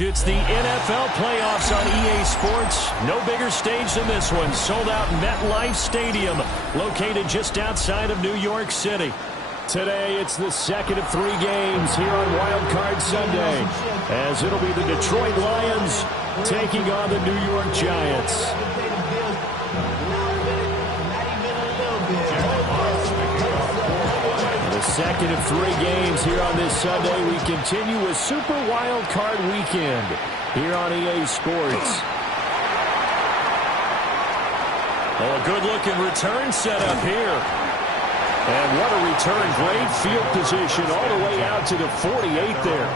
It's the NFL playoffs on EA Sports. No bigger stage than this one. Sold out MetLife Stadium, located just outside of New York City. Today, it's the second of 3 games here on Wild Card Sunday, as it'll be the Detroit Lions taking on the New York Giants. The second of 3 games here on this Sunday. We continue with Super Wild Card Weekend here on EA Sports. Oh, a good-looking return set up here. And what a return. Great field position all the way out to the 48 there.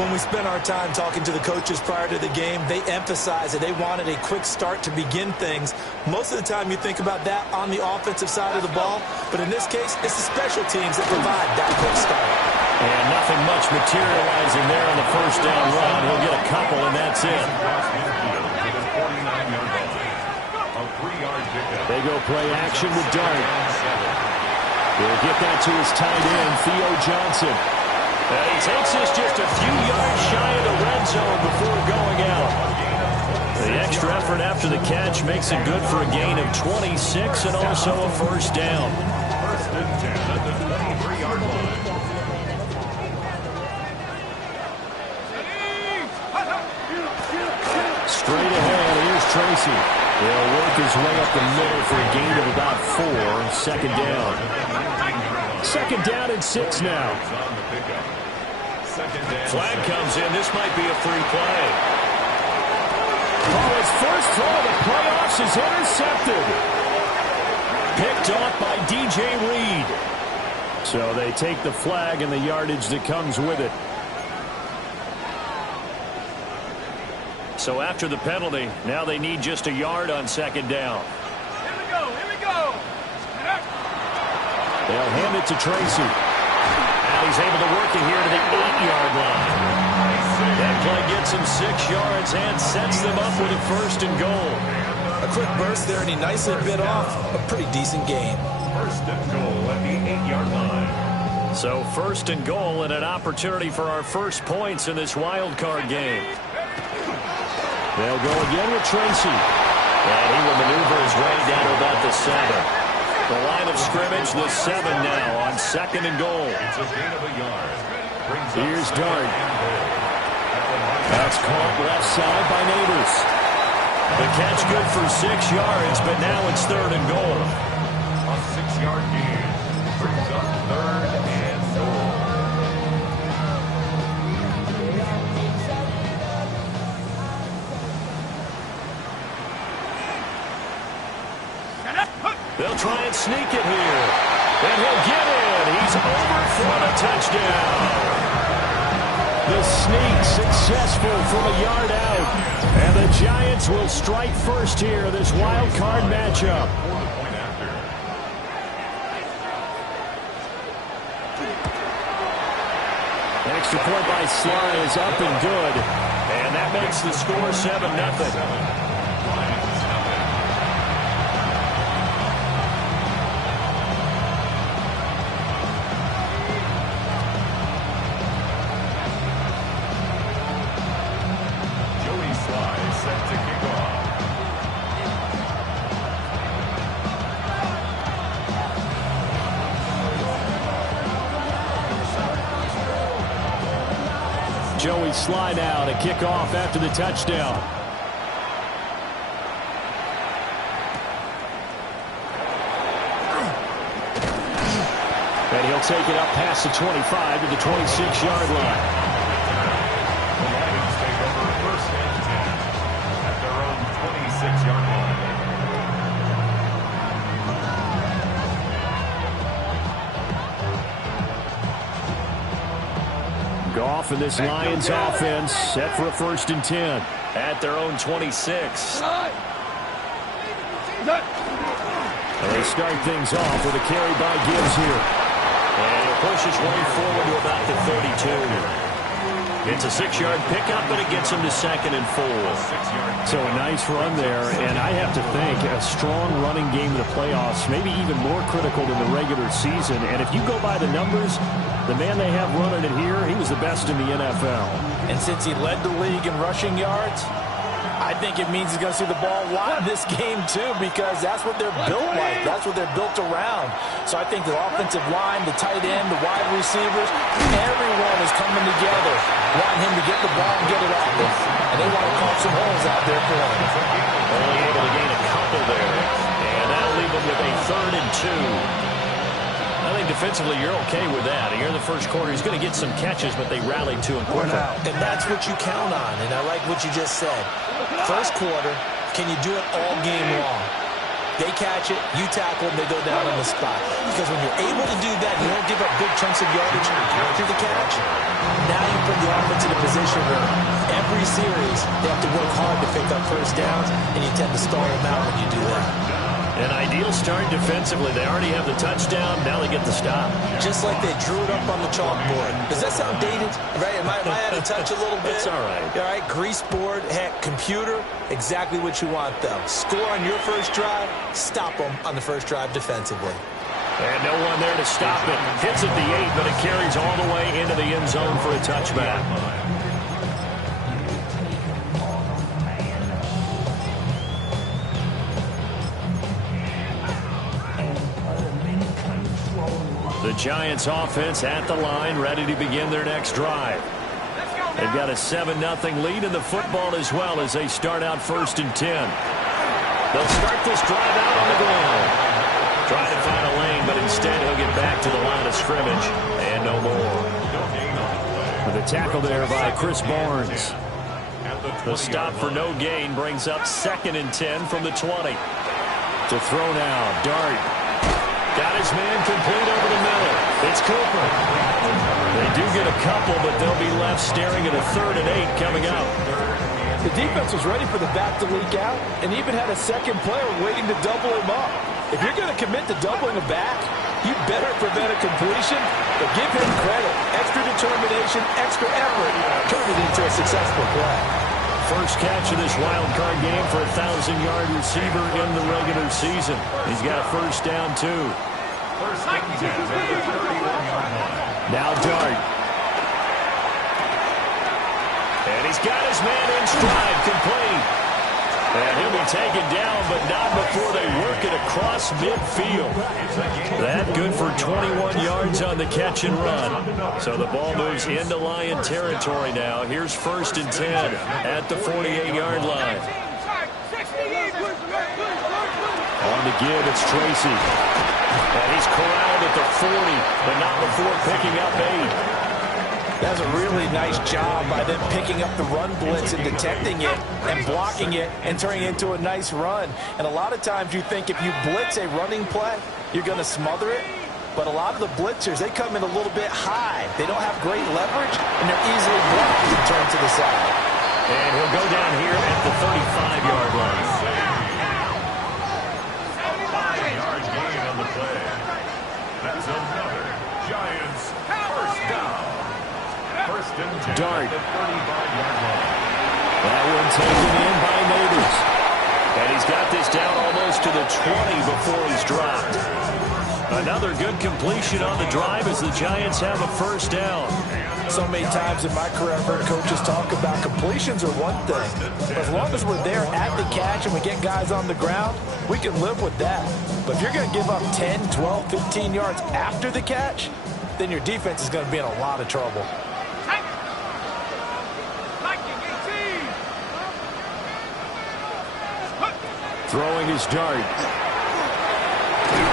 When we spent our time talking to the coaches prior to the game, they emphasized that they wanted a quick start to begin things. Most of the time you think about that on the offensive side of the ball, but in this case, it's the special teams that provide that quick start. And nothing much materializing there on the first down run. He'll get a couple, and that's it. They go play action with Dart. He'll get that to his tight end, Theo Johnson. And he takes this just a few yards shy of the red zone before going out. The extra effort after the catch makes it good for a gain of 26 and also a first down. First and 10 at the 23-yard line. Straight ahead, here's Tracy. He'll work his way up the middle for a gain of about 4. Second down. Second down and 6 now. Flag comes in. This might be a free play. Oh, his first throw of the playoffs is intercepted. Picked off by DJ Reed. So they take the flag and the yardage that comes with it. So after the penalty, now they need just a yard on second down. Here we go, here we go. They'll hand it to Tracy. And he's able to work it here to the 8-yard line. That play gets him 6 yards and sets them up with a first and goal. A quick burst there, and he nicely bit off a pretty decent gain. First and goal at the 8-yard line. So first and goal and an opportunity for our first points in this wild card game. They'll go again with Tracy. And he will maneuver his way down to about the 7. The line of scrimmage, the 7 now on second and goal. It's a gain of a yard. Here's Dart. That's caught left side by Neighbors. The catch good for 6 yards, but now it's third and goal. A 6-yard gain brings up third and goal. They'll try and sneak it here. And he'll get in. He's over for the touchdown. The sneak successful from a yard out. And the Giants will strike first here, this wild card matchup. Extra point by Sly is up and good. And that makes the score 7-0. Joey Slide out, a kickoff after the touchdown. And he'll take it up past the 25 to the 26-yard line. The Lions take over first and 10 at their own 26-yard line. Goff and this Lions offense set for a first and 10 at their own 26. And they start things off with a carry by Gibbs here. And he'll push his way forward to about the 32. It's a 6-yard pickup, but it gets him to 2nd and 4. So a nice run there, and I have to think a strong running game in the playoffs, maybe even more critical than the regular season. And if you go by the numbers, the man they have running it here, he was the best in the NFL. And since he led the league in rushing yards, I think it means he's going to see the ball a lot in this game, too, because that's what they're built like. That's what they're built around. So I think the offensive line, the tight end, the wide receivers, everyone is coming together, wanting him to get the ball and get it off him. And they want to carve some holes out there for him. Only able to gain a couple there. And that'll leave him with a 3rd and 2. I think defensively you're okay with that. Here in the first quarter, he's going to get some catches, but they rallied to him quicker. And that's what you count on, and I like what you just said. First quarter, can you do it all game long? They catch it, you tackle them, they go down on the spot. Because when you're able to do that, you don't give up big chunks of yardage after the catch. Now you put the offense in a position where every series they have to work hard to pick up first downs, and you tend to stall them out when you do that. An ideal start defensively. They already have the touchdown. Now they get the stop. Just like they drew it up on the chalkboard. Does that sound dated? Right? Am I out of touch a little bit? It's all right. All right, grease board, heck, computer, exactly what you want, though. Score on your first drive, stop them on the first drive defensively. And no one there to stop it. Hits at the 8, but it carries all the way into the end zone for a touchback. The Giants offense at the line, ready to begin their next drive. They've got a 7-0 lead in the football as well as they start out 1st and 10. They'll start this drive out on the ground. Trying to find a lane, but instead he'll get back to the line of scrimmage and no more. With a tackle there by Chris Barnes. The stop for no gain brings up 2nd and 10 from the 20. To throw now, Dart. Got his man complete over the middle. It's Cooper. They do get a couple, but they'll be left staring at a 3rd and 8 coming up. The defense was ready for the back to leak out and even had a second player waiting to double him up. If you're going to commit to doubling a back, you better prevent a completion, but give him credit. Extra determination, extra effort, turn it into a successful play. First catch of this wild card game for a 1,000-yard receiver in the regular season. He's got a first down, too. Now Dart. And he's got his man in stride, complete. And he'll be taken down, but not before they work it across midfield. That good for 21 yards on the catch and run. So the ball moves into Lion territory now. Here's 1st and 10 at the 48-yard line. On the give, it's Tracy. And he's corralled at the 40, but not before picking up 8. That's a really nice job by them picking up the run blitz and detecting it and blocking it and turning it into a nice run. And a lot of times you think if you blitz a running play, you're going to smother it. But a lot of the blitzers, they come in a little bit high. They don't have great leverage, and they're easily blocked and turned to the side. And he'll go down here at the 35-yard line. 7-yard gain on the play. That's another Giants first down. Dart. That one taken in by Neighbors. And he's got this down almost to the 20 before he's dropped. Another good completion on the drive as the Giants have a first down. So many times in my career, I've heard coaches talk about completions are one thing. But as long as we're there at the catch and we get guys on the ground, we can live with that. But if you're going to give up 10, 12, 15 yards after the catch, then your defense is going to be in a lot of trouble. Throwing his Dart.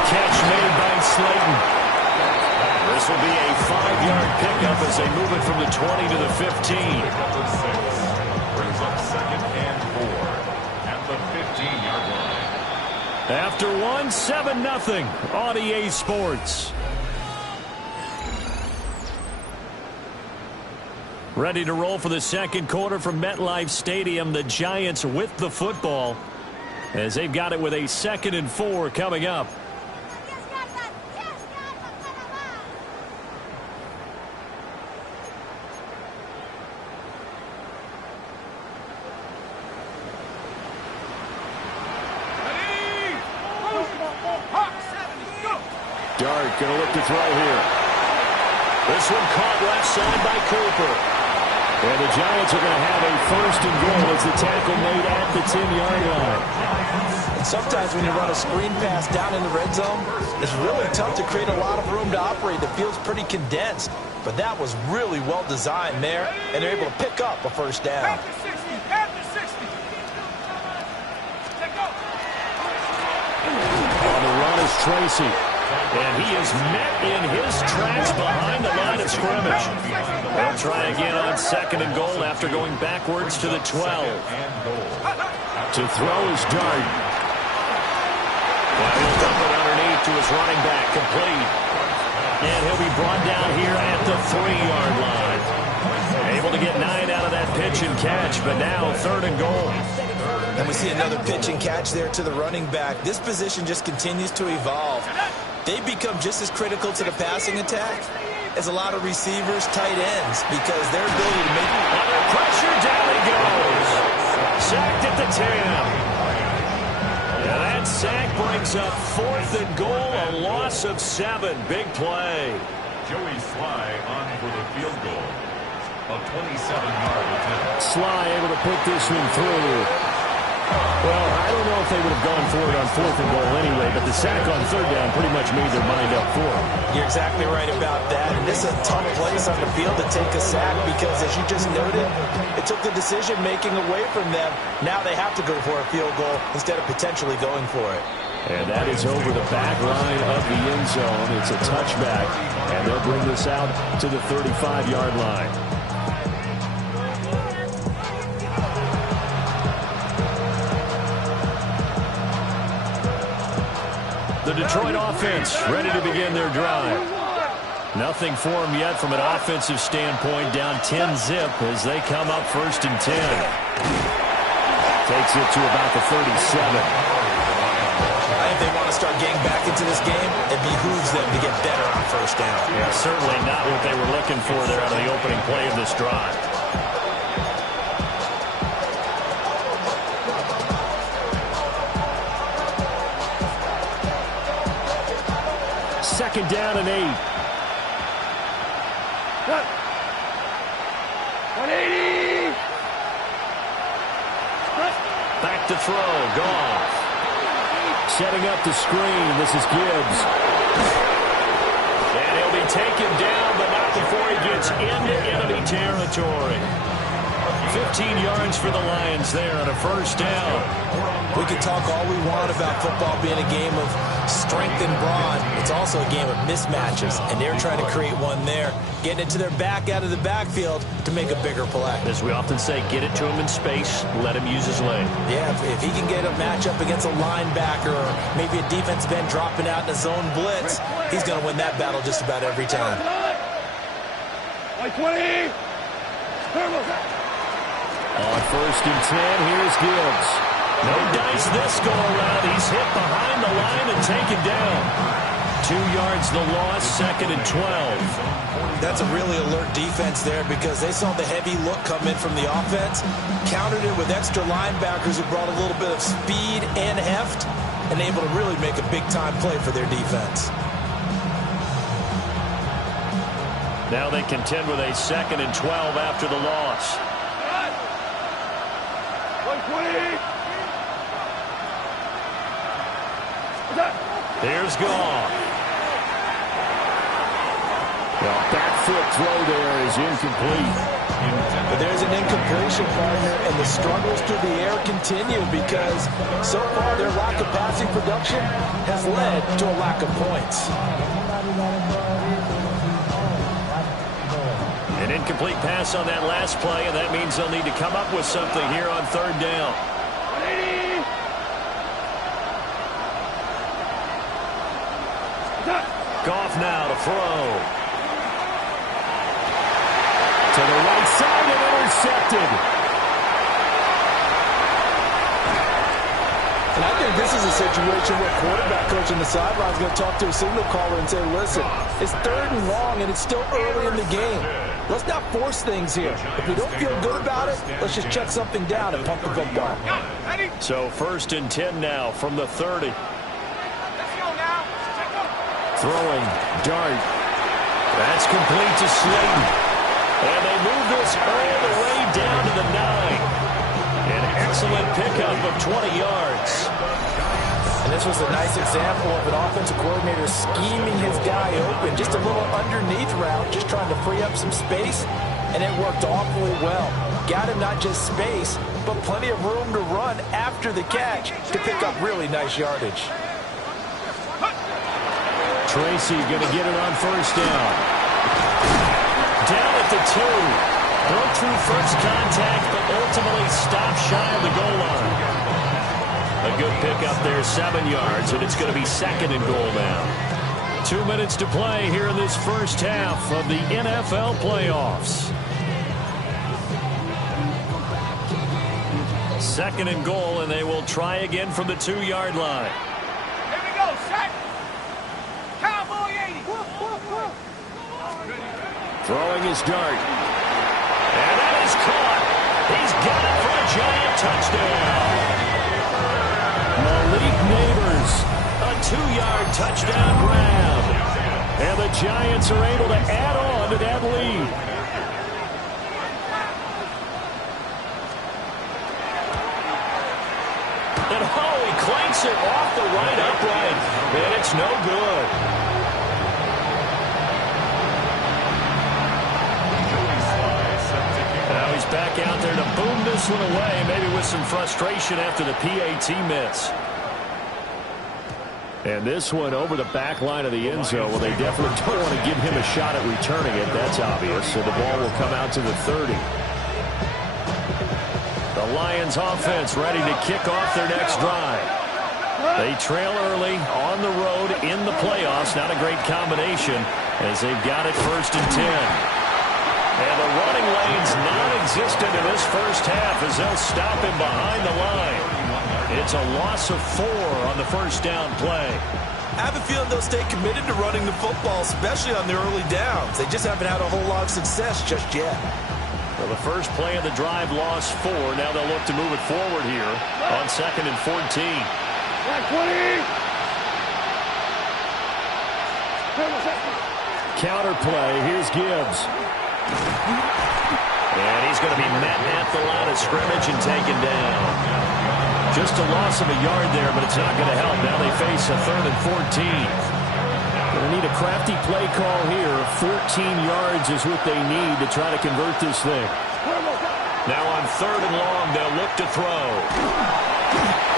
Catch made by Slayton. This will be a 5-yard pickup as they move it from the 20 to the 15. Brings up 2nd and 4 at the 15-yard line. After one, 7-0 on EA Sports. Ready to roll for the second quarter from MetLife Stadium. The Giants with the football as they've got it with a 2nd and 4 coming up. Dart going to look to throw here. This one caught left side by Cooper. And the Giants are going to have a first and goal as the tackle made at the 10-yard line. And sometimes when you run a screen pass down in the red zone, it's really tough to create a lot of room to operate. The field's pretty condensed. But that was really well designed there, and they're able to pick up a first down. On the run is Tracy. And he is met in his tracks behind the line of scrimmage. They'll try again on second and goal after going backwards to the 12. To throw is Dart. Now he'll dump it underneath to his running back, complete. And he'll be brought down here at the 3-yard line. Able to get 9 out of that pitch and catch, but now third and goal. And we see another pitch and catch there to the running back. This position just continues to evolve. They become just as critical to the passing attack as a lot of receivers, tight ends, because their ability to make... Under pressure, down he goes. Sacked at the 10. And that sack brings up fourth and goal, a loss of 7. Big play. Joey Sly on for the field goal. A 27-yard attempt. Sly able to put this one through. Well, I don't know if they would have gone for it on fourth and goal anyway, but the sack on third down pretty much made their mind up for them. You're exactly right about that. And this is a tough place on the field to take a sack because, as you just noted, it took the decision-making away from them. Now they have to go for a field goal instead of potentially going for it. And that is over the back line of the end zone. It's a touchback, and they'll bring this out to the 35-yard line. The Detroit offense ready to begin their drive. Nothing for them yet from an offensive standpoint. Down 10-zip as they come up first and 10. Takes it to about the 37. I think they want to start getting back into this game. It behooves them to get better on first down. Yeah, certainly not what they were looking for there out of the opening play of this drive. Second down and 8. 180. Back to throw. Goff. Setting up the screen. This is Gibbs. And he'll be taken down, but not before he gets into enemy territory. 15 yards for the Lions there on a first down. We can talk all we want about football being a game of strength and brawn. It's also a game of mismatches, and they're trying to create one there, getting it to their back out of the backfield to make a bigger play. As we often say, get it to him in space, let him use his leg. Yeah, if he can get a matchup against a linebacker or maybe a defensive end dropping out in a zone blitz, he's going to win that battle just about every time. 20. On first and 10, here's Gibbs. No dice this go-around. He's hit behind the line and taken down. 2 yards the loss, second and 12. That's a really alert defense there because they saw the heavy look come in from the offense, countered it with extra linebackers who brought a little bit of speed and heft, and able to really make a big-time play for their defense. Now they contend with a second and 12 after the loss. 120. Here's Goff. The back foot throw there is incomplete. But there's an incompletion, partner, and the struggles through the air continue because so far their lack of passing production has led to a lack of points. An incomplete pass on that last play, and that means they'll need to come up with something here on third down. 180. Goff now to throw. To the right side and intercepted. And I think this is a situation where quarterback coach on the sideline is going to talk to a signal caller and say, listen, it's third and long and it's still early in the game. Let's not force things here. If we don't feel good about it, let's just check something down and pump the football. So first and 10 now from the 30. Throwing, dart. That's complete to Slayton. And they move this all the way down to the 9. An excellent pickup of 20 yards. And this was a nice example of an offensive coordinator scheming his guy open. Just a little underneath route, just trying to free up some space, and it worked awfully well. Got him not just space, but plenty of room to run after the catch to pick up really nice yardage. Tracy going to get it on first down. Down at the 2. Broke through first contact, but ultimately stopped shy of the goal line. A good pickup there, 7 yards, and it's going to be 2nd and goal now. 2 minutes to play here in this first half of the NFL playoffs. 2nd and goal, and they will try again from the 2-yard line. Here we go, set. Cowboy 80. Throwing his dart. And that is caught. He's got it for a giant touchdown. Malik Neighbors, a 2-yard touchdown grab. And the Giants are able to add on to that lead. And he clanks it off the right upright. And it's no good. Now he's back out there to boom this one away, maybe with some frustration after the PAT miss. And this one over the back line of the end zone. Well, they definitely don't want to give him a shot at returning it. That's obvious. So the ball will come out to the 30. The Lions offense ready to kick off their next drive. They trail early on the road in the playoffs. Not a great combination as they've got it 1st and 10. And the running lane's non-existent in this first half as they'll stop him behind the line. It's a loss of 4 on the first down play. I have a feeling they'll stay committed to running the football, especially on the early downs. They just haven't had a whole lot of success just yet. Well, the first play of the drive lost 4. Now they'll look to move it forward here on 2nd and 14. Black 20. Counter play. Here's Gibbs. And he's going to be met at the line of scrimmage and taken down. Just a loss of a yard there, but it's not going to help. Now they face a 3rd and 14. Going to need a crafty play call here. 14 yards is what they need to try to convert this thing. Now on 3rd and long, they'll look to throw.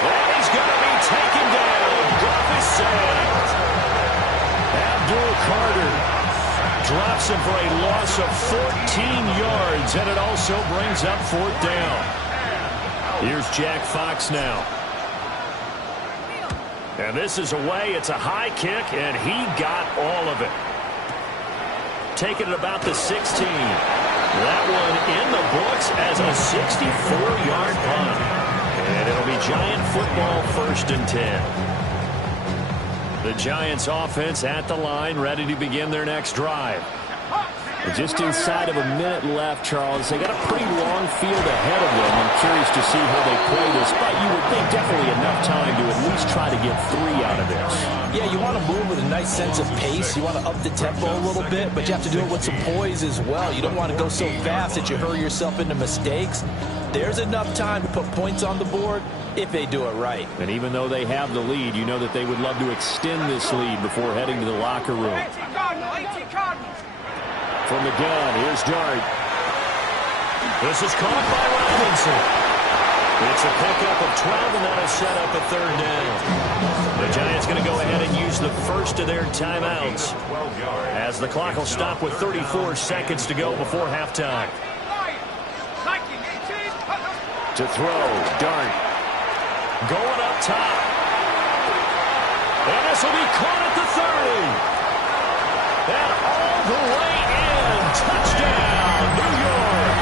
And he's going to be taken down. Goff is sacked. Abdul Carter drops him for a loss of 14 yards, and it also brings up 4th down. Here's Jack Fox now. And this is away. It's a high kick, and he got all of it. Taking it about the 16. That one in the books as a 64-yard punt. And it'll be Giant football 1st and 10. The Giants offense at the line, ready to begin their next drive. Just inside of a minute left, Charles. They got a pretty long field ahead of them. I'm curious to see how they play this, but you would think definitely enough time to at least try to get 3 out of this. Yeah, you want to move with a nice sense of pace. You want to up the tempo a little bit, but you have to do it with some poise as well. You don't want to go so fast that you hurry yourself into mistakes. There's enough time to put points on the board if they do it right. And even though they have the lead, you know that they would love to extend this lead before heading to the locker room. From the gun, here's Dart. This is caught by Robinson. It's a pickup of 12, and that'll set up a 3rd down. The Giants going to go ahead and use the first of their timeouts as the clock will stop with 34 seconds to go before halftime. To throw, Dart. Going up top. And this will be caught at the 30. And all the way in. Touchdown, New York.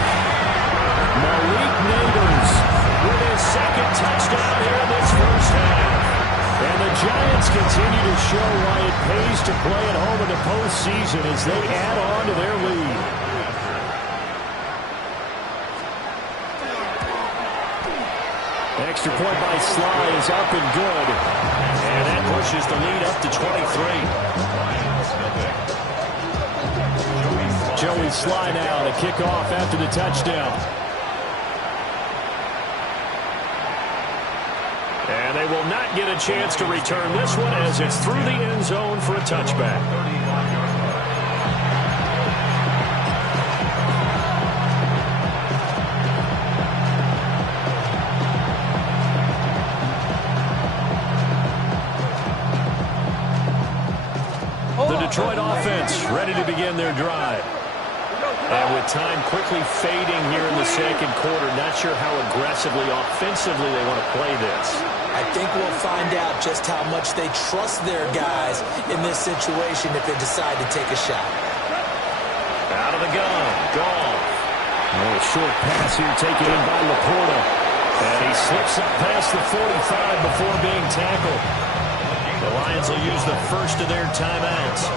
Malik Neighbors with his 2nd touchdown here in this first half. And the Giants continue to show why it pays to play at home in the postseason as they add on to their lead. Extra point by Sly is up and good. And that pushes the lead up to 23. Joey Sly now to kick off after the touchdown. And they will not get a chance to return this one as it's through the end zone for a touchback. The Detroit offense ready to begin their drive. And with time quickly fading here in the second quarter, not sure how aggressively, offensively they want to play this. I think we'll find out just how much they trust their guys in this situation if they decide to take a shot. Out of the gun, Goff. A short pass here taken in by Laporta. And he slips up past the 45 before being tackled. The Lions will use the first of their timeouts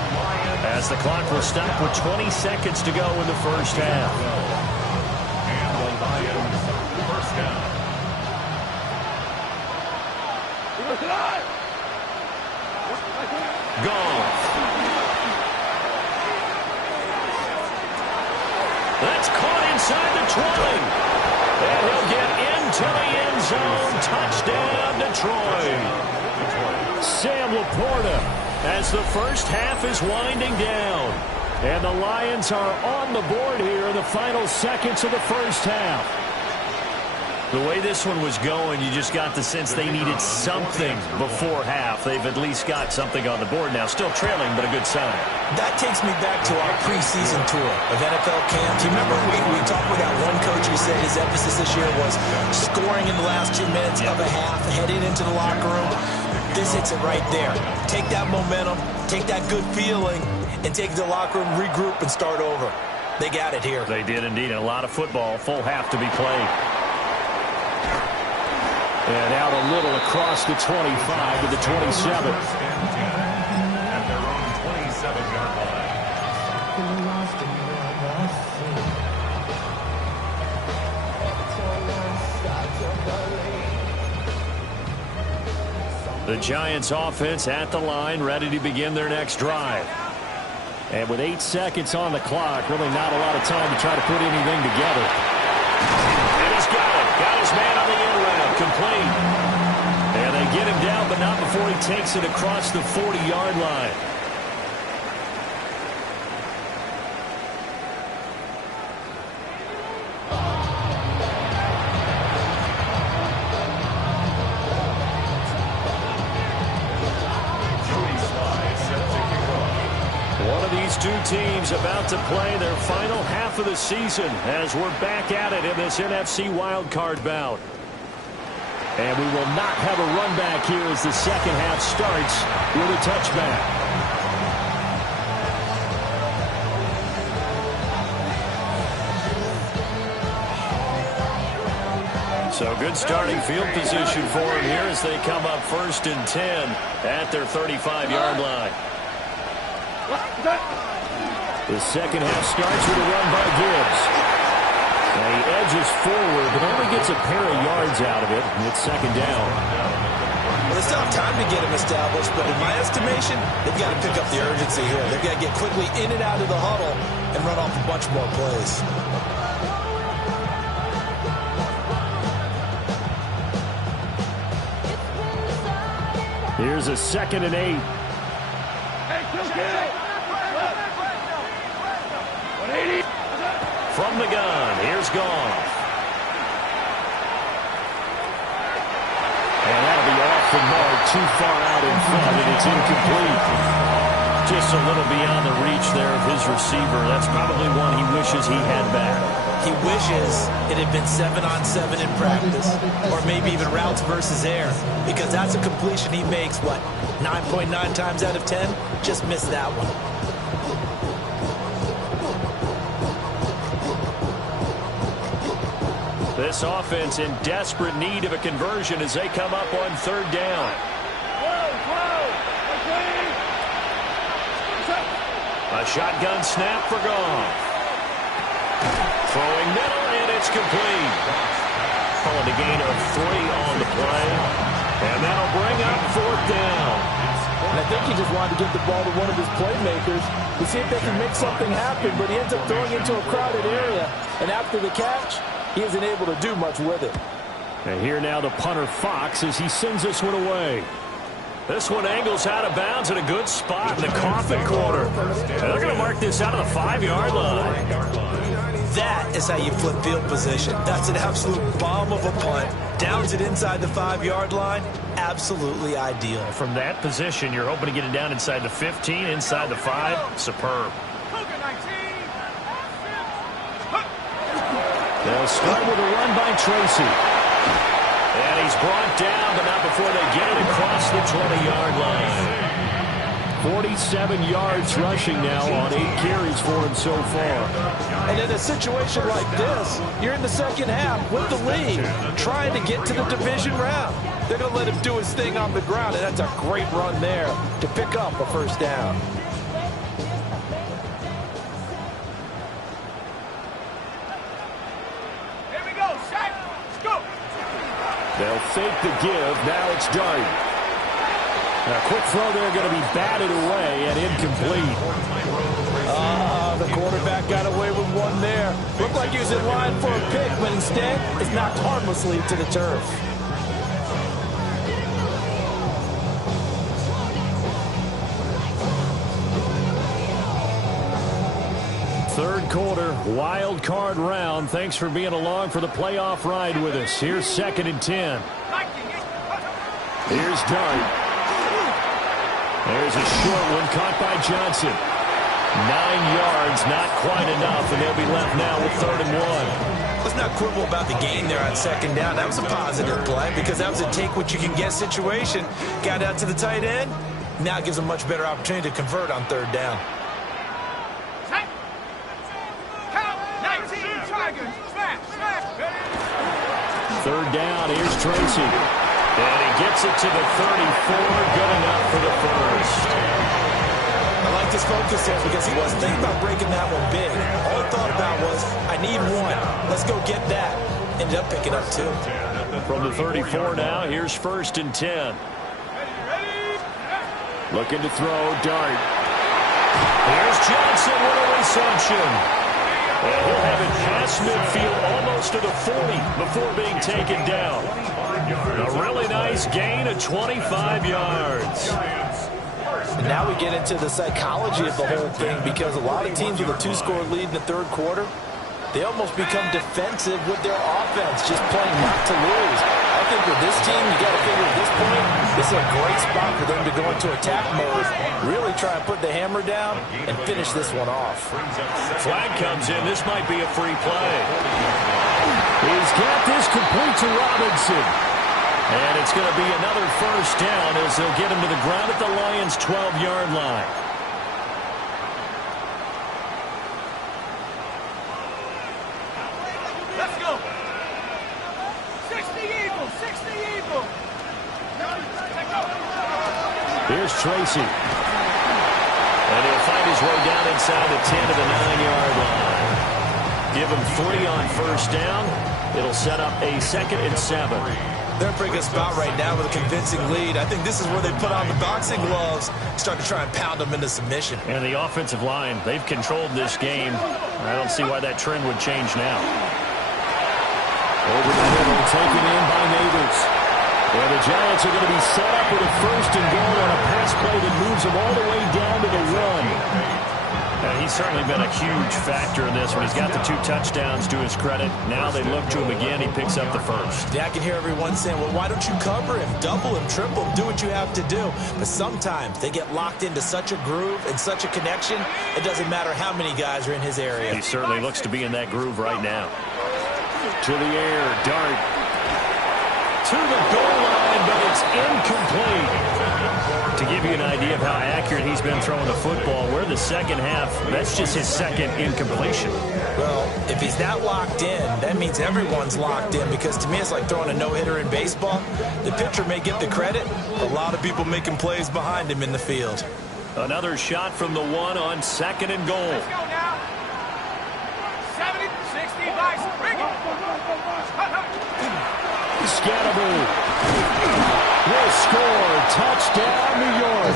as the clock will stop with 20 seconds to go in the first half. And the Lions first down. Goff. That's caught inside the 20. And he'll get into the end zone. Touchdown, Detroit. Sam Laporta as the first half is winding down. And the Lions are on the board here in the final seconds of the first half. The way this one was going, you just got the sense they needed something before half. They've at least got something on the board now. Still trailing, but a good sign. That takes me back to our preseason tour of NFL camp. Do you remember we talked with that one coach who said his emphasis this year was scoring in the last 2 minutes of a half, heading into the locker room? This hits it right there. Take that momentum, take that good feeling, and take it to the locker room, regroup, and start over. They got it here. They did indeed. And a lot of football, full half to be played. And out a little across the 25 to the 27. First and 10 at their own 27-yard line. The Giants offense at the line, ready to begin their next drive. And with 8 seconds on the clock, really not a lot of time to try to put anything together. And he's got it. Got his man on the end route. Complete. And they get him down, but not before he takes it across the 40-yard line. Two teams about to play their final half of the season as we're back at it in this NFC wildcard bout. And we will not have a run back here as the second half starts with a touchback. So good starting field position for them here as they come up 1st and 10 at their 35-yard line. The second half starts with a run by Gibbs. And he edges forward, but only gets a pair of yards out of it. And it's second down. Well, they still have time to get him established, but in my estimation, they've got to pick up the urgency here. They've got to get quickly in and out of the huddle and run off a bunch more plays. Here's a 2nd and 8. From the gun, here's Goff. And that'll be off the mark, too far out in front, and it's incomplete. Just a little beyond the reach there of his receiver. That's probably one he wishes he had back. He wishes it had been 7-on-7 in practice, or maybe even routes versus air, because that's a completion he makes, 9.9 times out of 10? Just missed that one. This offense in desperate need of a conversion as they come up on 3rd down. A shotgun snap for Goff. Throwing middle, and it's complete. Calling a gain of 3 on the play. And that'll bring up 4th down. I think he just wanted to get the ball to one of his playmakers to see if they can make something happen, but he ends up throwing into a crowded area, and after the catch, he isn't able to do much with it. And here now the punter Fox as he sends this one away. This one angles out of bounds in a good spot in the coffin corner. And they're going to mark this out of the 5-yard line. That is how you flip field position. That's an absolute bomb of a punt. Downs it inside the 5-yard line. Absolutely ideal. From that position, you're hoping to get it down inside the 15, inside the 5. Superb. They'll start with a run by Tracy. And he's brought down, but not before they get it across the 20-yard line. 47 yards rushing now on 8 carries for him so far. And in a situation like this, you're in the second half with the lead, trying to get to the division round. They're going to let him do his thing on the ground, and that's a great run there to pick up a first down. They'll fake the give. Now it's Dart. A quick throw there going to be batted away and incomplete. The quarterback got away with one there. Looked like he was in line for a pick, but instead it's knocked harmlessly to the turf. Third quarter, wild card round. Thanks for being along for the playoff ride with us. Here's 2nd and 10. Here's Dart. There's a short one caught by Johnson. 9 yards, not quite enough, and they'll be left now with 3rd and 1. Let's not quibble about the gain there on 2nd down. That was a positive play because that was a take-what-you-can-get situation. Got out to the tight end. Now it gives a much better opportunity to convert on 3rd down. Third down, here's Tracy. And he gets it to the 34, good enough for the first. I like this focus there because he wasn't thinking about breaking that one big. All he thought about was, I need one. Let's go get that. Ended up picking up 2. From the 34 now, here's 1st and 10. Looking to throw, Dart. Here's Johnson with a reception. And he'll have it past midfield almost to the 40 before being taken down. A really nice gain of 25 yards. And now we get into the psychology of the whole thing because a lot of teams with a 2-score lead in the 3rd quarter, they almost become defensive with their offense, just playing not to lose. I think with this team, you got to figure at this point, this is a great spot for them to go into attack mode, really try and put the hammer down and finish this one off. Flag comes in. This might be a free play. He's got this complete to Robinson. And it's going to be another first down as they'll get him to the ground at the Lions' 12-yard line. Let's go. 60 Eagles, 60 Eagles. Here's Tracy. And he'll find his way down inside the 10 to the 9-yard line. Give him 3 on first down. It'll set up a 2nd and 7. They're in a pretty good spot right now with a convincing lead. I think this is where they put on the boxing gloves, start to try and pound them into submission. And the offensive line, they've controlled this game. I don't see why that trend would change now. Over the middle, taken in by Neighbors. And the Giants are going to be set up with a 1st and goal on a pass play that moves them all the way down to the run. He's certainly been a huge factor in this one. He's got the 2 touchdowns to his credit. Now they look to him again. He picks up the first. Yeah, I can hear everyone saying, well, why don't you cover him, double him, triple him, do what you have to do. But sometimes they get locked into such a groove and such a connection, it doesn't matter how many guys are in his area. He certainly looks to be in that groove right now. To the air, Dart. To the goal line, but it's incomplete. To give you an idea of how accurate he's been throwing the football, we're the second half. That's just his 2nd incompletion. Well, if he's that locked in, that means everyone's locked in because to me it's like throwing a no-hitter in baseball. The pitcher may get the credit, a lot of people making plays behind him in the field. Another shot from the 1 on 2nd and goal. Let's go now. 70, 60, nice. Bring it. Scatterboo will score. Touchdown, New York.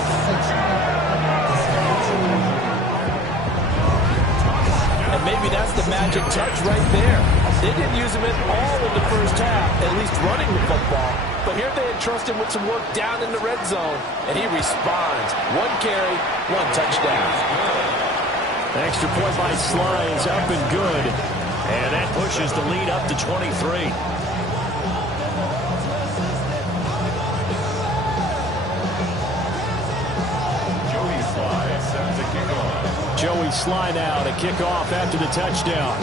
maybe that's the magic touch right there. They didn't use him at all in the first half, at least running the football. But here they entrust him with some work down in the red zone, and he responds. 1 carry, 1 touchdown. Extra point by Sly is up and good. And that pushes the lead up to 23. Joey Sly now to kick off after the touchdown.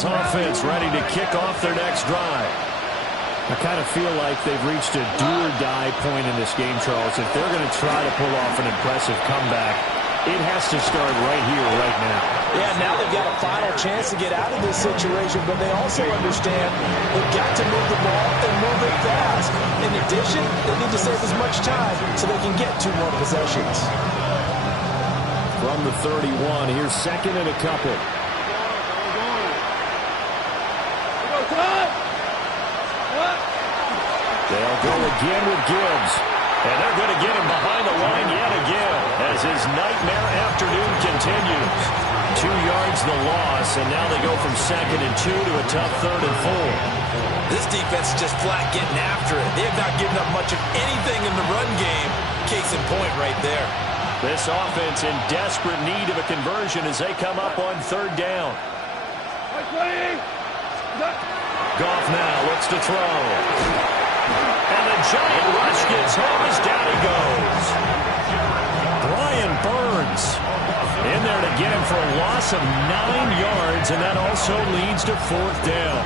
Offense ready to kick off their next drive. I kind of feel like they've reached a do-or-die point in this game, Charles. If they're going to try to pull off an impressive comeback, it has to start right here, right now. Yeah, now they've got a final chance to get out of this situation, but they also understand they've got to move the ball and move it fast. In addition, they need to save as much time so they can get 2 more possessions. From the 31, here's second and a couple. They'll go again with Gibbs. And they're going to get him behind the line yet again as his nightmare afternoon continues. 2 yards the loss, and now they go from 2nd and 2 to a tough 3rd and 4. This defense is just flat getting after it. They have not given up much of anything in the run game. Case in point right there. This offense in desperate need of a conversion as they come up on 3rd down. Goff now looks to throw. And the giant rush gets home as down he goes. Brian Burns in there to get him for a loss of 9 yards, and that also leads to 4th down.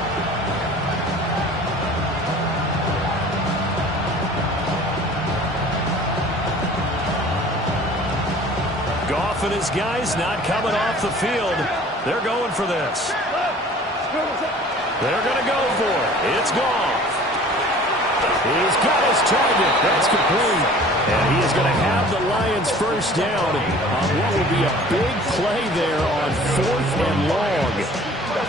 Goff and his guys not coming off the field. They're going for this. They're going to go for it. It's Goff. He's got his target. That's complete. And he is going to have the Lions first down on what will be a big play there on 4th and long.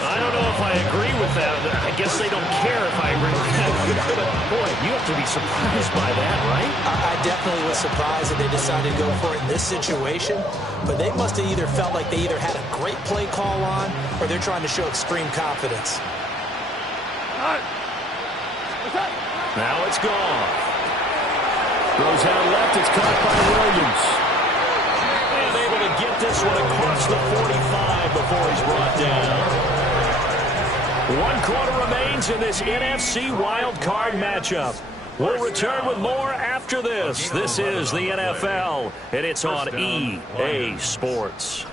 I don't know if I agree with that. I guess they don't care if I agree with that. But, boy, you have to be surprised by that, right? I definitely was surprised that they decided to go for it in this situation. But they must have either felt like they either had a great play call on or they're trying to show extreme confidence. Now it's gone. Throws out left. It's caught by Williams. And able to get this one across the 45 before he's brought down. 1 quarter remains in this NFC wild card matchup. We'll return with more after this. This is the NFL, and it's on EA Sports.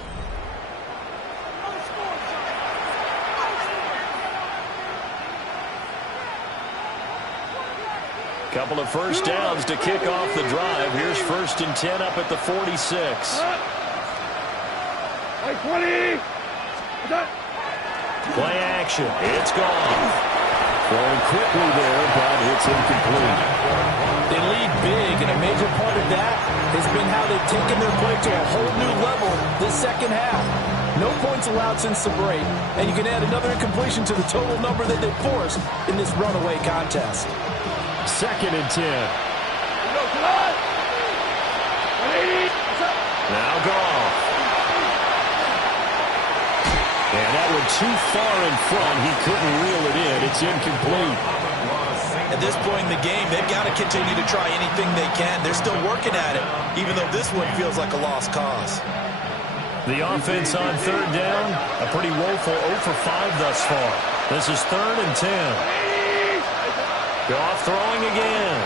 Couple of first downs to kick off the drive. Here's 1st and 10 up at the 46. Play action. It's gone. Throwing quickly there, but it's incomplete. They lead big, and a major part of that has been how they've taken their play to a whole new level this second half. No points allowed since the break, and you can add another incompletion to the total number that they forced in this runaway contest. 2nd and 10. Now Goff. And that one too far in front. He couldn't reel it in. It's incomplete. At this point in the game, they've got to continue to try anything they can. They're still working at it, even though this one feels like a lost cause. The offense on 3rd down, a pretty woeful 0 for 5 thus far. This is 3rd and 10. Goff throwing again.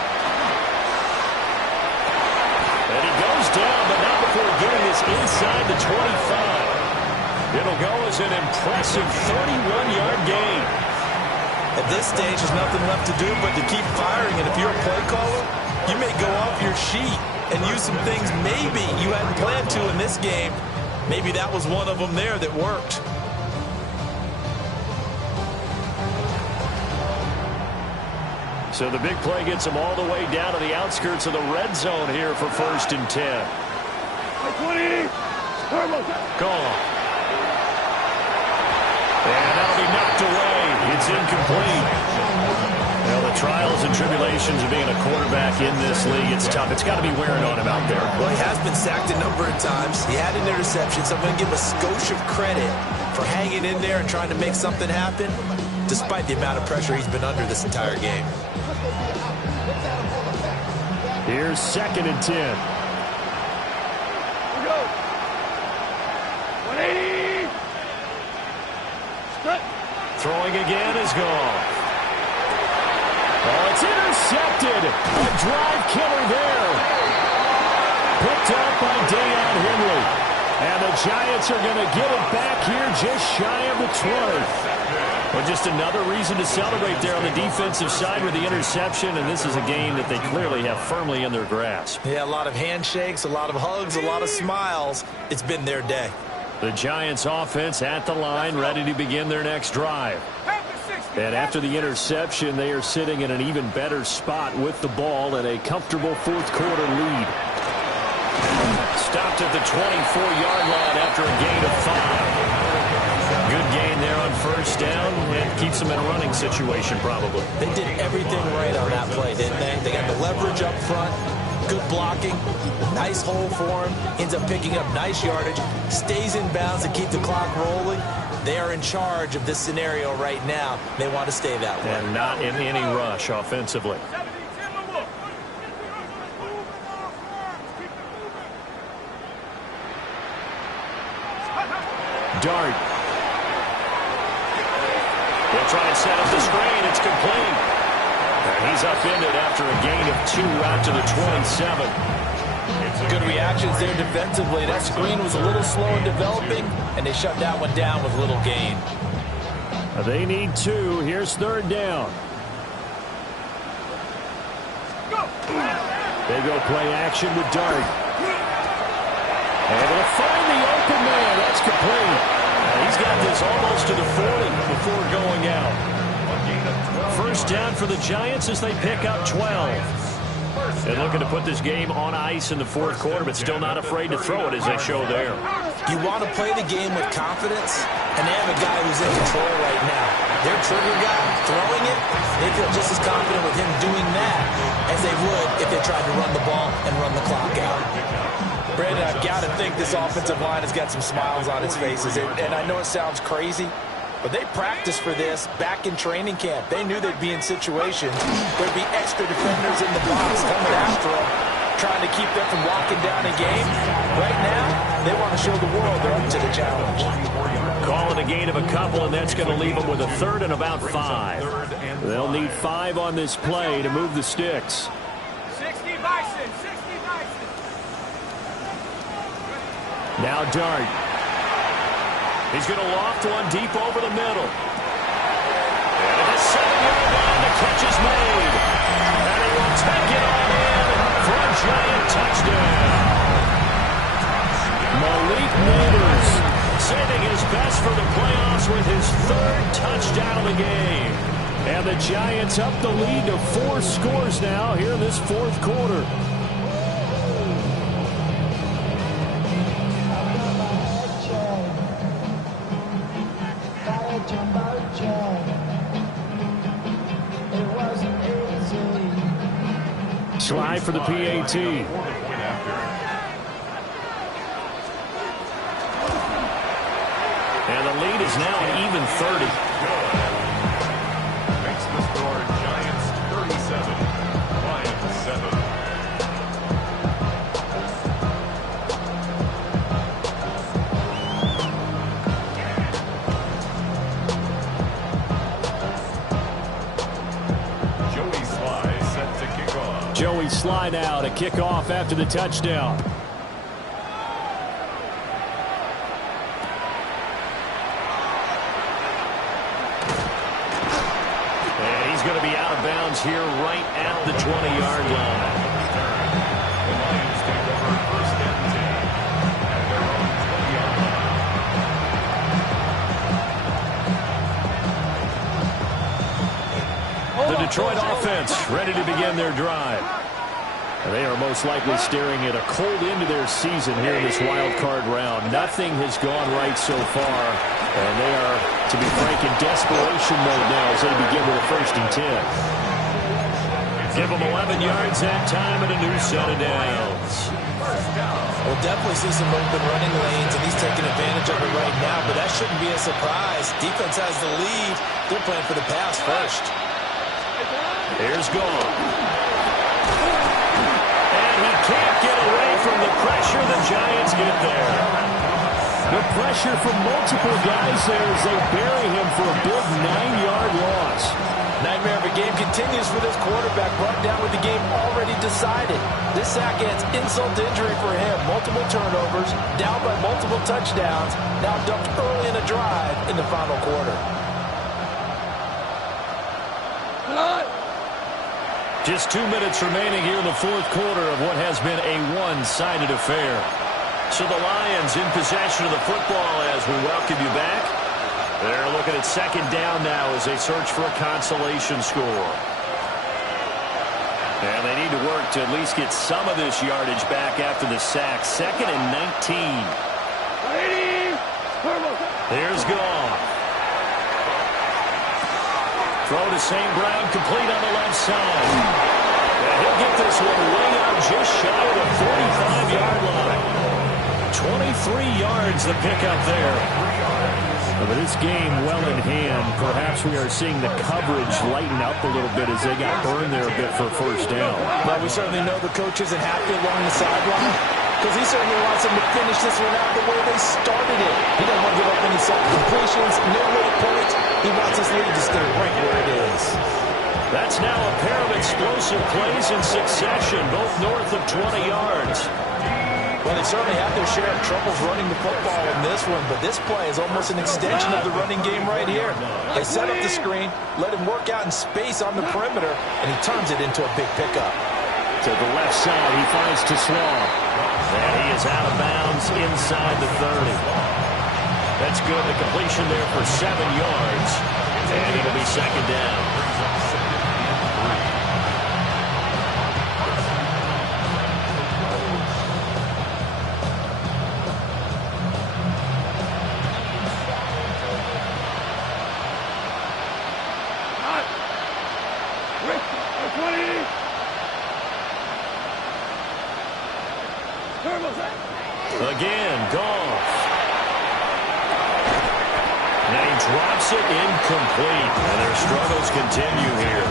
And he goes down, but not before getting this inside the 25. It'll go as an impressive 31-yard gain. At this stage, there's nothing left to do but to keep firing. And if you're a play caller, you may go off your sheet and use some things maybe you hadn't planned to in this game. Maybe that was one of them there that worked. So the big play gets them all the way down to the outskirts of the red zone here for 1st and 10. 20. Gone. And that'll be knocked away. It's incomplete. Well, the trials and tribulations of being a quarterback in this league, it's tough. It's got to be wearing on him out there. Well, he has been sacked a number of times. He had an interception, so I'm going to give a skosh of credit for hanging in there and trying to make something happen, despite the amount of pressure he's been under this entire game. Here's 2nd and 10. We go. 180. Split. Throwing again is gone. Oh, it's intercepted. A drive killer there. Picked up by Deion Henley. And the Giants are going to get it back here just shy of the 20. Well, just another reason to celebrate there on the defensive side with the interception, and this is a game that they clearly have firmly in their grasp. Yeah, a lot of handshakes, a lot of hugs, a lot of smiles. It's been their day. The Giants offense at the line, ready to begin their next drive. And after the interception, they are sitting in an even better spot with the ball and a comfortable 4th quarter lead. Stopped at the 24-yard line after a gain of 5. Good gain there on 1st down, and keeps them in a running situation probably. They did everything right on that play, didn't they? They got the leverage up front, good blocking, nice hole for him, ends up picking up nice yardage, stays in bounds to keep the clock rolling. They are in charge of this scenario right now. They want to stay that way. And not in any rush offensively. Dart. They'll try and set up the screen. It's complete. And he's upended after a gain of 2 out to the 27. Good reactions there defensively. That screen was a little slow in developing, and they shut that one down with little gain. They need 2. Here's 3rd down. They go play action with Dart. Able to find the open man. That's complete. He's got this almost to the 40 before going out. 1st down for the Giants as they pick up 12. And looking to put this game on ice in the 4th quarter, but still not afraid to throw it as they show there. You want to play the game with confidence, and they have a guy who's in control right now. Their trigger guy throwing it, they feel just as confident with him doing that as they would if they tried to run the ball and run the clock out. Brandon, I've got to think this offensive line has got some smiles on its faces. And I know it sounds crazy, but they practiced for this back in training camp. They knew they'd be in situations where there'd be extra defenders in the box coming after them, trying to keep them from locking down a game. Right now, they want to show the world they're up to the challenge. Calling a gain of a couple, and that's going to leave them with a 3rd and about 5. They'll need 5 on this play to move the sticks. 60 Bison, 60 Bison. Now Dart. He's going to loft one deep over the middle. And at the 7-yard line, the catch is made. And he will take it on in for a giant touchdown. Malik Neighbors saving his best for the playoffs with his 3rd touchdown of the game. And the Giants up the lead to 4 scores now here in this 4th quarter. Slide for the PAT. And the lead is now an even 30. Makes the score Giants 37, Lions 7. Joey slide out, a kickoff after the touchdown. And he's going to be out of bounds here right at the 20-yard line. The Lions take over 1st and 10 at their own 20-yard line. The Detroit offense ready to begin their drive. They are most likely staring at a cold end to their season here in this wild card round. Nothing has gone right so far, and they are, to be frank, in desperation mode now as they begin with a 1st and 10. Give them 11 yards that time and a new set of downs. We'll definitely see some open running lanes, and he's taking advantage of it right now, but that shouldn't be a surprise. Defense has the lead. They're playing for the pass first. Here's Gone. And he can't get away from the pressure. The Giants get there. The pressure from multiple guys there as they bury him for a big 9-yard loss. Nightmare of a game continues for this quarterback, brought down with the game already decided. This sack adds insult to injury for him. Multiple turnovers, down by multiple touchdowns, now dumped early in the drive in the final quarter. Just 2 minutes remaining here in the 4th quarter of what has been a one-sided affair. So the Lions in possession of the football as we welcome you back. They're looking at 2nd down now as they search for a consolation score. And they need to work to at least get some of this yardage back after the sack. 2nd and 19. Here's Goff. Throw to St. Brown, complete on the left side. And he'll get this one way out just shy of the 45-yard line. 23 yards the pickup there. But this game well in hand, perhaps we are seeing the coverage lighten up a little bit as they got burned there a bit for 1st down. Well, we certainly know the coach isn't happy along the sideline because he certainly wants them to finish this one out the way they started it. He doesn't want to give up any completions, no late points. He wants his lead to stay right where it is. That's now a pair of explosive plays in succession, both north of 20 yards. Well, they certainly have their share of troubles running the football in this one, but this play is almost an extension of the running game right here. They set up the screen, let him work out in space on the perimeter, and he turns it into a big pickup. To the left side, he finds Teslau. And he is out of bounds inside the 30. That's good. The completion there for 7 yards, and it'll be 2nd down. Again, Goff. Now he drops it incomplete, and their struggles continue here.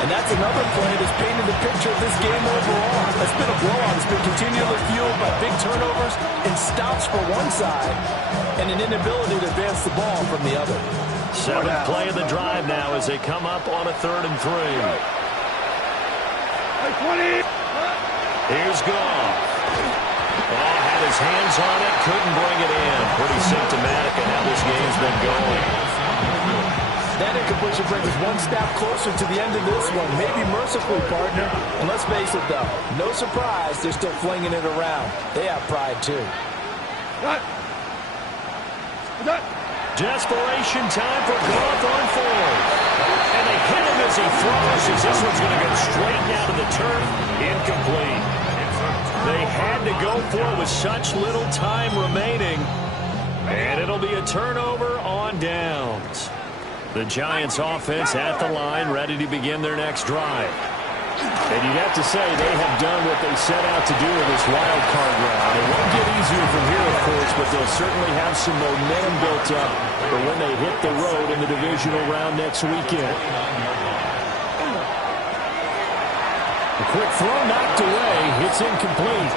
And that's another play that's painted the picture of this game overall. It's been a blowout. It's been continually fueled by big turnovers and stops for one side and an inability to advance the ball from the other. 7th play of the drive now as they come up on a 3rd and 3. Here's Goff. Oh, had his hands on it, couldn't bring it in. Pretty symptomatic of how this game's been going. That incompletion brings us one step closer to the end of this one. Maybe mercifully, partner. And let's face it, though, no surprise they're still flinging it around. They have pride, too. Desperation time for Goff on 4th. And they hit him as he throws, as this one's going to go straight down to the turf. Incomplete. They had to go for it with such little time remaining. And it'll be a turnover on downs. The Giants offense at the line, ready to begin their next drive. And you'd have to say they have done what they set out to do in this wild card round. It won't get easier from here, of course, but they'll certainly have some momentum built up for when they hit the road in the divisional round next weekend. A quick throw knocked away. It's incomplete.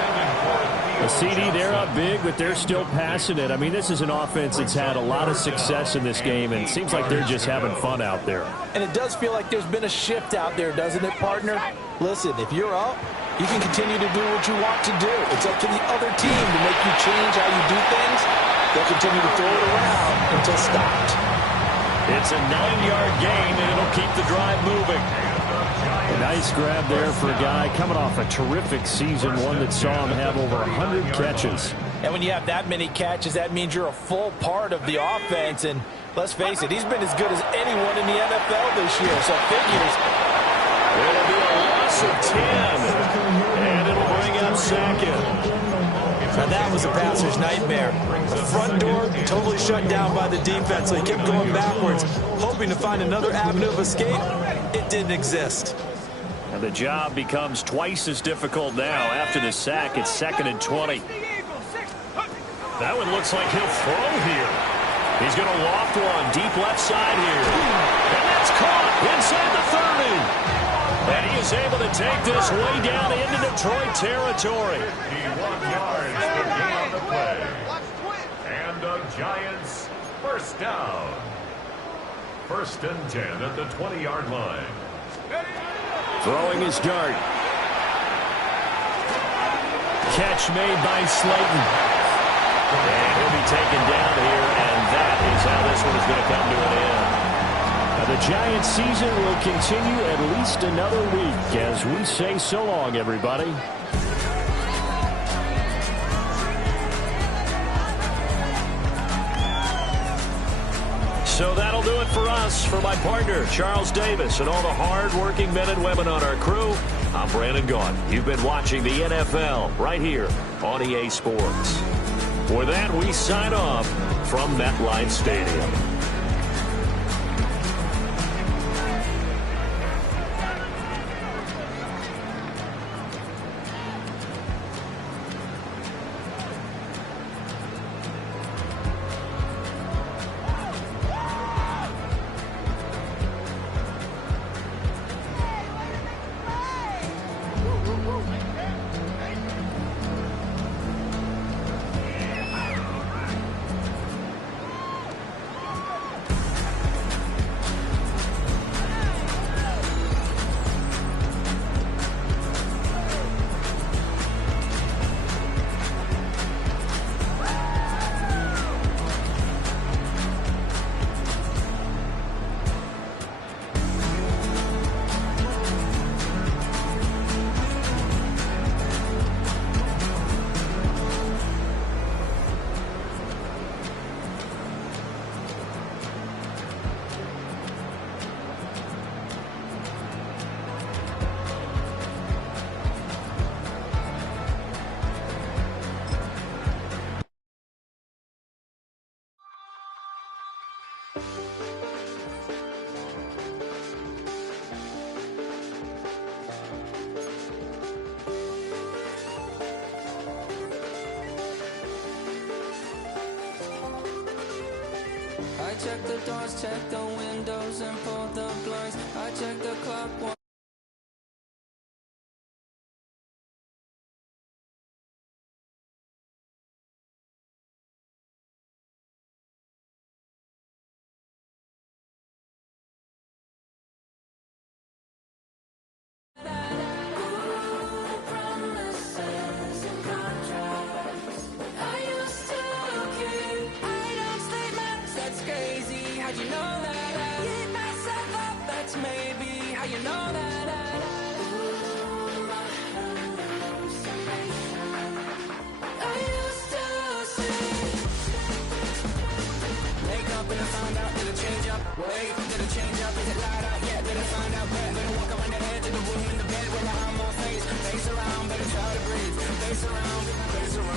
A CD, they're up big, but they're still passing it. I mean, this is an offense that's had a lot of success in this game, and it seems like they're just having fun out there. And it does feel like there's been a shift out there, doesn't it, partner? Listen, if you're up, you can continue to do what you want to do. It's up to the other team to make you change how you do things. They'll continue to throw it around until stopped. It's a 9-yard gain, and it'll keep the drive moving. A nice grab there for a guy coming off a terrific season, one that saw him have over 100 catches. And when you have that many catches, that means you're a full part of the offense, and Let's face it, he's been as good as anyone in the NFL this year, so figures. It'll be a loss of 10, and it'll bring up second. Now that was a passer's nightmare. The front door totally shut down by the defense, so he kept going backwards, hoping to find another avenue of escape. It didn't exist. And the job becomes twice as difficult now. After the sack, it's 2nd and 20. That one looks like he'll throw here. He's going to loft one deep left side here. And that's caught inside the 30. And he is able to take this way down into Detroit territory. 51 yards to gain on the play. And the Giants first down. 1st and 10 at the 20-yard line. Throwing his dart. Catch made by Slayton. And he'll be taken down here, and that is how this one is going to come to an end. Now, the Giants season will continue at least another week as we say so long, everybody. So that'll do it for us. For my partner, Charles Davis, and all the hard-working men and women on our crew, I'm Brandon Gaughan. You've been watching the NFL right here on EA Sports. For that, we sign off from MetLife Stadium. I check the doors, check the windows, and pull the blinds. I check the clock. Face around, better try to breathe. Face around,